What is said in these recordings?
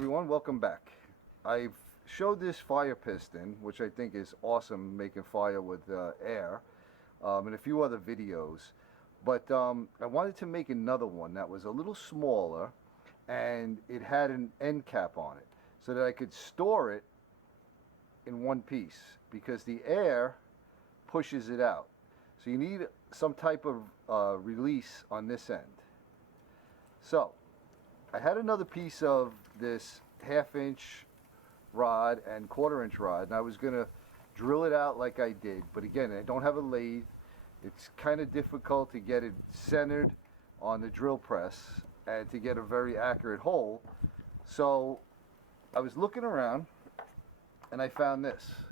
everyone, welcome back. I've showed this fire piston, which I think is awesome, making fire with air, in a few other videos. But I wanted to make another one that was a little smaller, and it had an end cap on it, so that I could store it in one piece, because the air pushes it out. So you need some type of release on this end. So I had another piece of this 1/2 inch rod and 1/4 inch rod, and I was going to drill it out like I did, but again, I don't have a lathe. It's kind of difficult to get it centered on the drill press and to get a very accurate hole. So I was looking around and I found this,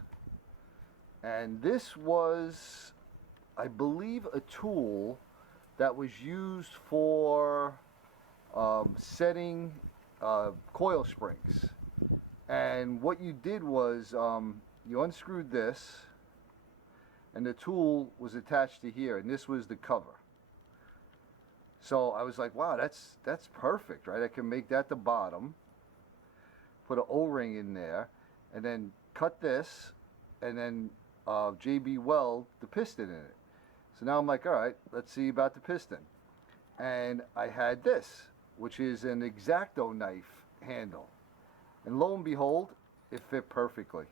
and this was, I believe, a tool that was used for setting coil springs. And what you did was you unscrewed this, and the tool was attached to here, and this was the cover. So I was like, wow, that's perfect, right? I can make that the bottom, put an O-ring in there, and then cut this, and then JB weld the piston in it. So now I'm like, all right, let's see about the piston. And I had this, which is an X-Acto knife handle, and lo and behold, it fit perfectly.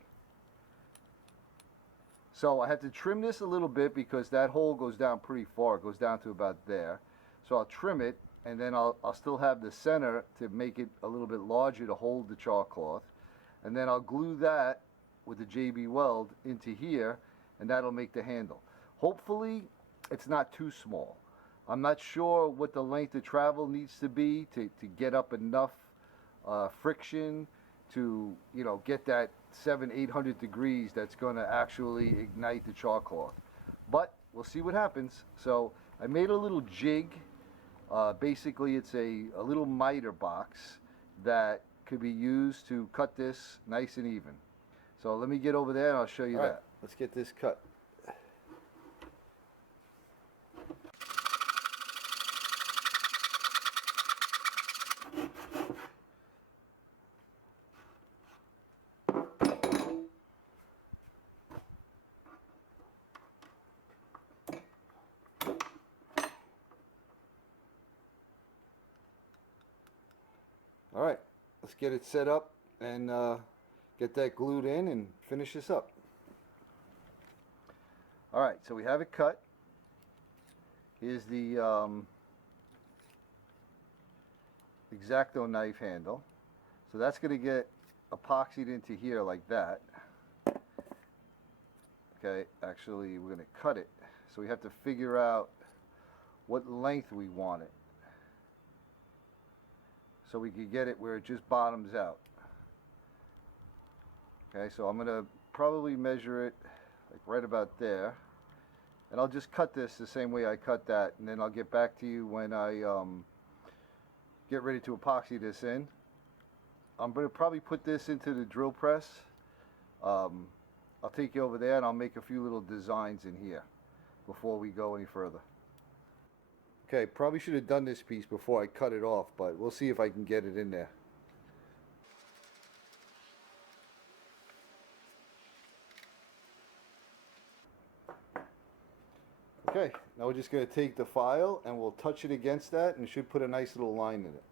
So I had to trim this a little bit because that hole goes down pretty far. It goes down to about there. So I'll trim it, and then I'll still have the center to make it a little bit larger to hold the char cloth, and then I'll glue that with the JB weld into here, and that'll make the handle. Hopefully it's not too small. I'm not sure what the length of travel needs to be to get up enough friction to, you know, get that 700-800 degrees that's going to actually ignite the char cloth. But we'll see what happens. So I made a little jig. Basically it's a little miter box that could be used to cut this nice and even. So let me get over there and I'll show you that. Let's get this cut. All right, let's get it set up and get that glued in and finish this up. All right, so we have it cut. Here's the X-Acto knife handle. So that's going to get epoxied into here like that. Okay, actually we're going to cut it. So we have to figure out what length we want it, so we could get it where it just bottoms out. Okay, so I'm going to probably measure it like right about there, and I'll just cut this the same way I cut that, and then I'll get back to you when I get ready to epoxy this in. I'm going to probably put this into the drill press. I'll take you over there and I'll make a few little designs in here before we go any further. Okay, probably should have done this piece before I cut it off, but we'll see if I can get it in there. Okay, now we're just going to take the file and we'll touch it against that, and it should put a nice little line in it.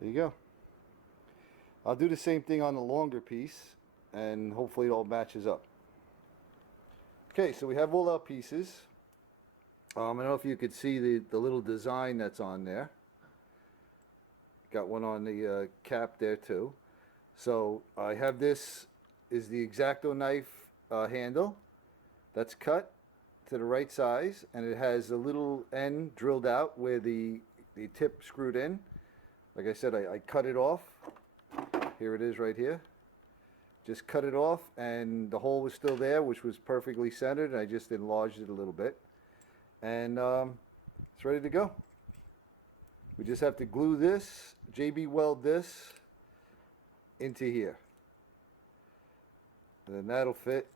There you go. I'll do the same thing on the longer piece, and hopefully it all matches up. Okay, so we have all our pieces. I don't know if you could see the little design that's on there. Got one on the cap there too. So I have this is the X-Acto knife handle that's cut to the right size, and it has a little end drilled out where the tip screwed in. Like I said, I cut it off. Here it is right here. Just cut it off, and the hole was still there, which was perfectly centered, and I just enlarged it a little bit. And It's ready to go. We just have to glue this, JB weld this into here. And then that'll fit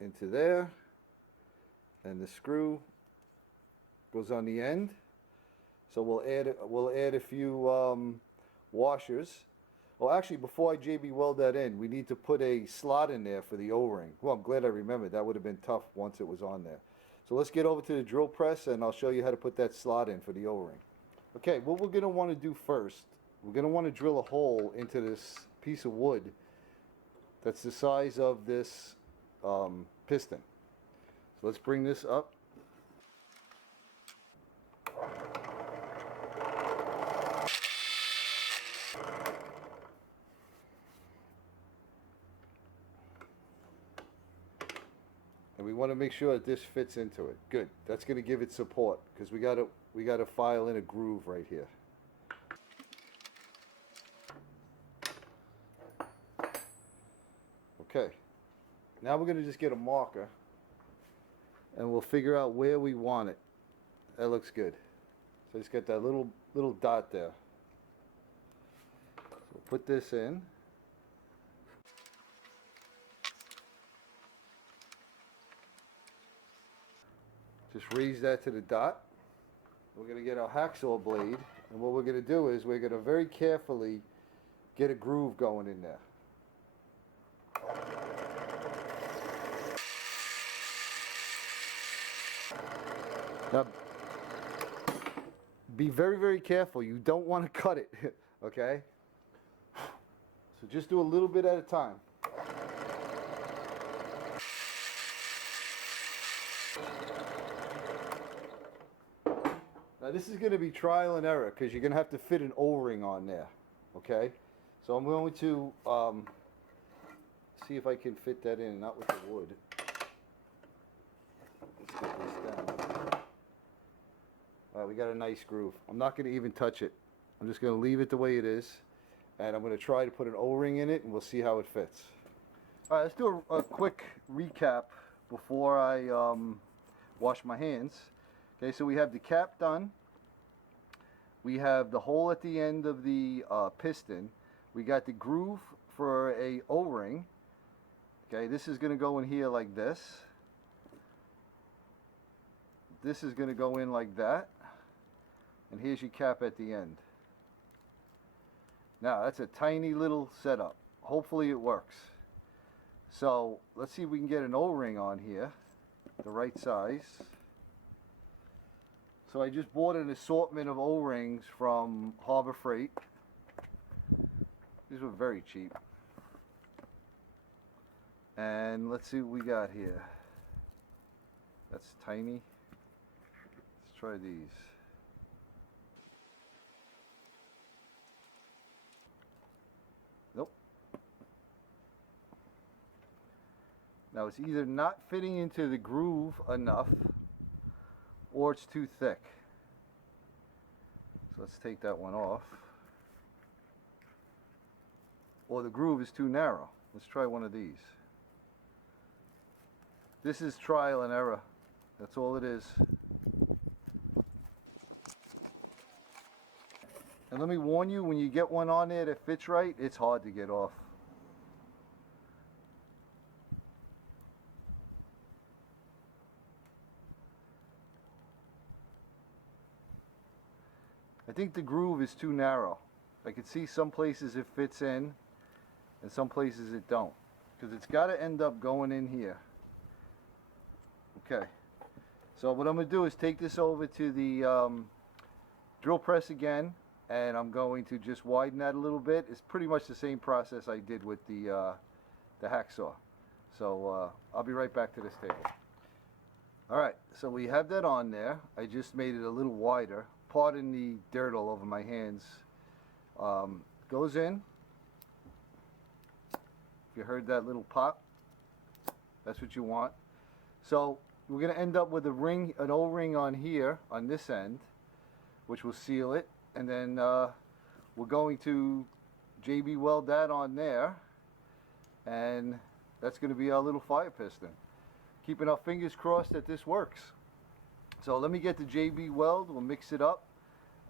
into there. And the screw goes on the end. So we'll add a few washers. Well, actually, before I JB weld that in, we need to put a slot in there for the O-ring. Well, I'm glad I remembered. That would have been tough once it was on there. So let's get over to the drill press and I'll show you how to put that slot in for the O-ring. Okay, what we're going to want to do first, we're going to want to drill a hole into this piece of wood that's the size of this piston. So let's bring this up. And we want to make sure that this fits into it. Good. That's going to give it support because we got to file in a groove right here. Okay. Now we're going to just get a marker and we'll figure out where we want it. That looks good. So just get that little dot there. So we'll put this in. Just raise that to the dot. We're going to get our hacksaw blade, and what we're going to do is we're going to very carefully get a groove going in there. Now, be very, very careful. You don't want to cut it, okay? So just do a little bit at a time. Now this is going to be trial and error because you're going to have to fit an O-ring on there, okay? So I'm going to see if I can fit that in, not with the wood. Let's get this down. All right, we got a nice groove. I'm not going to even touch it. I'm just going to leave it the way it is, and I'm going to try to put an O-ring in it, and we'll see how it fits. All right, let's do a quick recap before I wash my hands. Okay, so we have the cap done. We have the hole at the end of the piston. We got the groove for a O-ring. Okay, this is going to go in here like this. This is going to go in like that. And here's your cap at the end. Now, that's a tiny little setup. Hopefully it works. So, let's see if we can get an O-ring on here, the right size. So I just bought an assortment of O-rings from Harbor Freight. These were very cheap. And let's see what we got here. That's tiny. Let's try these. Nope. Now it's either not fitting into the groove enough or it's too thick. So let's take that one off. Or the groove is too narrow. Let's try one of these. This is trial and error. That's all it is. And let me warn you, when you get one on there that fits right, it's hard to get off. I think the groove is too narrow. I can see some places it fits in and some places it don't, because it's got to end up going in here. Okay, so what I'm going to do is take this over to the drill press again, and I'm going to just widen that a little bit. It's pretty much the same process I did with the hacksaw. So I'll be right back to this table. Alright, so we have that on there. I just made it a little wider. Pardon the dirt all over my hands. Goes in. If you heard that little pop, that's what you want. So we're going to end up with an O-ring on here, on this end, which will seal it. And then we're going to JB weld that on there. And that's going to be our little fire piston. Keeping our fingers crossed that this works. So let me get the JB Weld, we'll mix it up,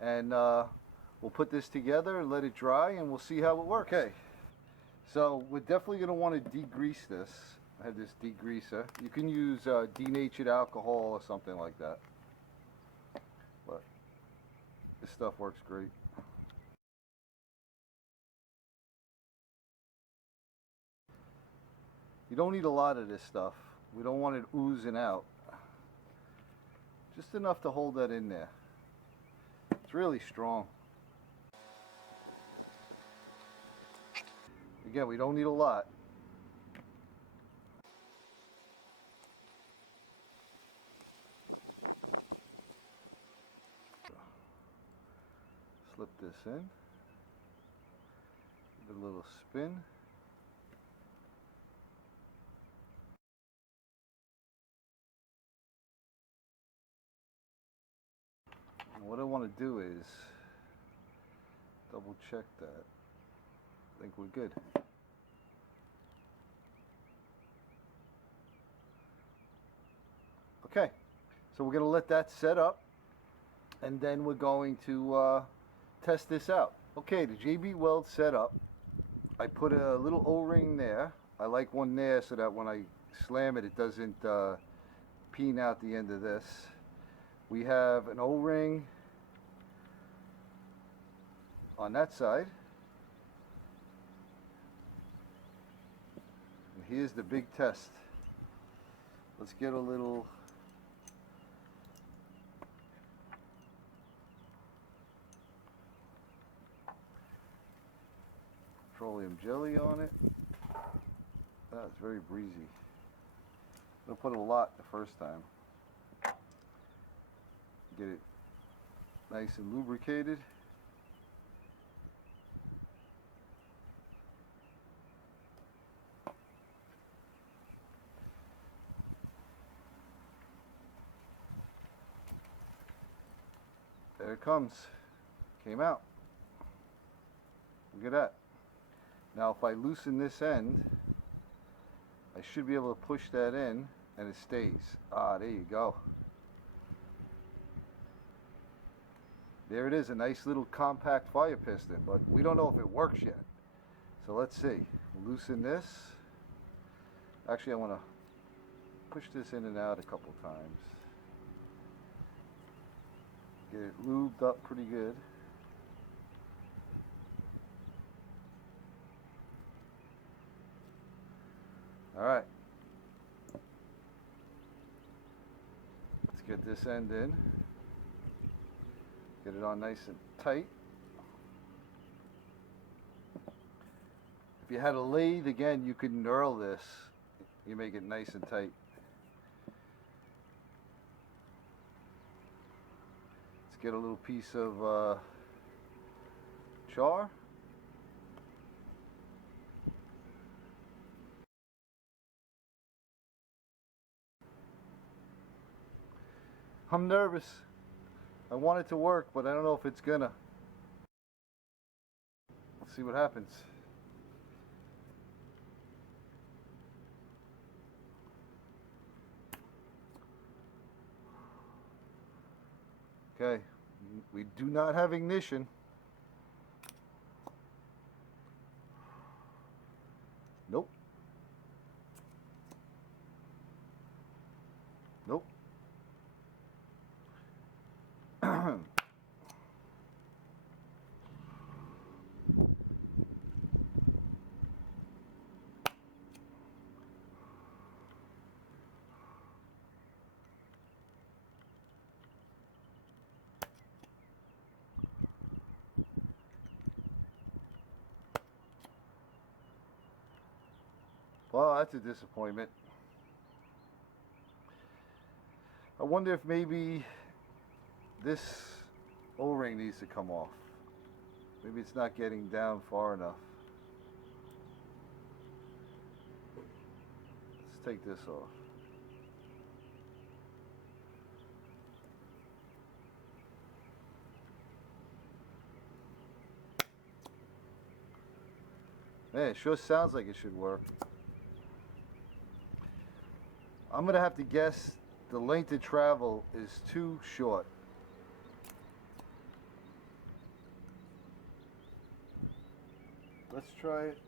and we'll put this together and let it dry, and we'll see how it works. Okay, so we're definitely going to want to degrease this. I have this degreaser. You can use denatured alcohol or something like that, but this stuff works great. You don't need a lot of this stuff. We don't want it oozing out. Just enough to hold that in there. It's really strong. Again, we don't need a lot. Slip this in. Give it a little spin. And what I want to do is double check that. I think we're good. Okay, so we're going to let that set up, and then we're going to test this out. Okay, the JB Weld set up. I put a little O-ring there. I like one there so that when I slam it, it doesn't peen out the end of this. We have an O-ring on that side. And here's the big test. Let's get a little petroleum jelly on it. That's very breezy. I'll put a lot the first time. Get it nice and lubricated. There it comes. Came out. Look at that. Now if I loosen this end, I should be able to push that in and it stays. Ah, there you go. There it is, a nice little compact fire piston, but we don't know if it works yet. So let's see. Loosen this. Actually, I want to push this in and out a couple times. Get it lubed up pretty good. Alright. Let's get this end in. Get it on nice and tight. If you had a lathe, again, you could knurl this. You make it nice and tight. Let's get a little piece of char. I'm nervous. I want it to work, but I don't know if it's gonna. Let's see what happens. Okay, we do not have ignition. Nope. Nope. Well, that's a disappointment. I wonder if maybe this O-ring needs to come off. Maybe it's not getting down far enough. Let's take this off. Man, it sure sounds like it should work. I'm gonna have to guess the length of travel is too short. Let's try it.